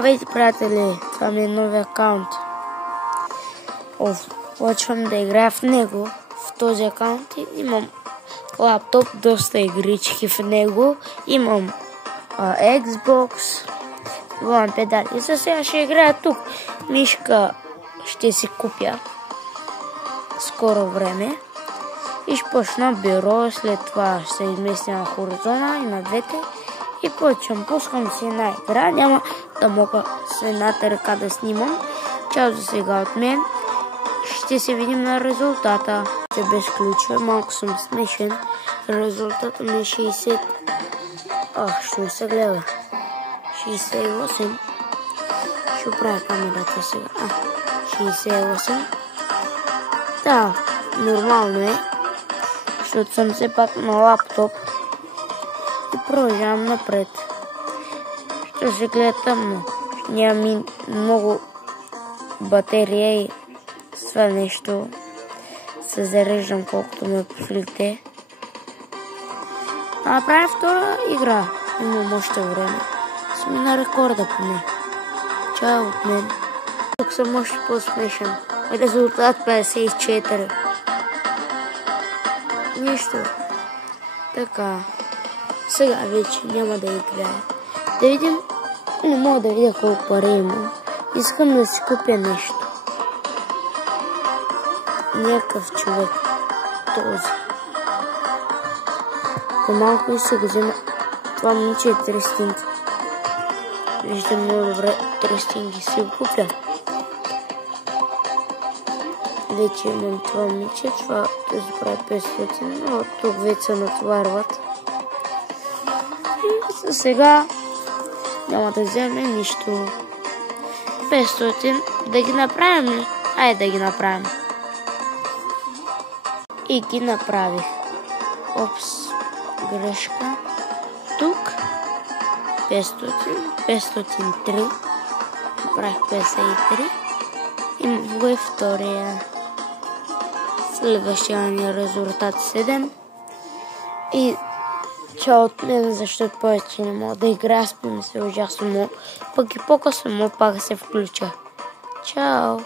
Здравейте, приятели! Това ми е нови акаунт. Почвам да играя в него. В този акаунт имам лаптоп, доста игрички в него. Имам Xbox, имам педали. И сега ще играя тук. Мишка ще си купя скоро време. И ще почна бюро, след това ще се изместя на хоризона и на двете. И почвам, пускам си една игра, няма да мога с едната ръка да снимам. Чао за сега от мен. Ще се видим на резултата. Ще без ключове, малко съм смешен. Резултата ми е 60. Ще ми се гледа. 68. Ще оправя камерата сега. 68. Да, нормално е. Защото съм все пак на лаптоп. И продължавам напред. Ще се гледа тъмно. Няма много батерия и с това нещо се зареждам колкото ме позволите. Направя втора игра. Имам още време. Сме на рекорда поне. Чао от мен. Тук съм още по-смешен. Резултат 54. Нищо. Така. Сега вече няма да играя. Да видим. Не мога да видя колко пари имам. Искам да си купя нещо. Някакъв човек. Този. За малко и се го взема. Това момиче е 3 стинки. Виждам много добре. 3 стинки си го купя. Вече имам това момиче. Това да прави 500. Но тук вече се натоварват. И за сега няма да вземе нищо. 500. Да ги направим ли? Айде да ги направим. И ги направих. Опс. Грешка. Тук 500. 503. Направих 53. Имам го и втория. Следващия ни резултат 7. И чао от мен, защото повече не мога да играя. Спим се ужасно много. Пък и по-късно мога пак да се включа. Чао!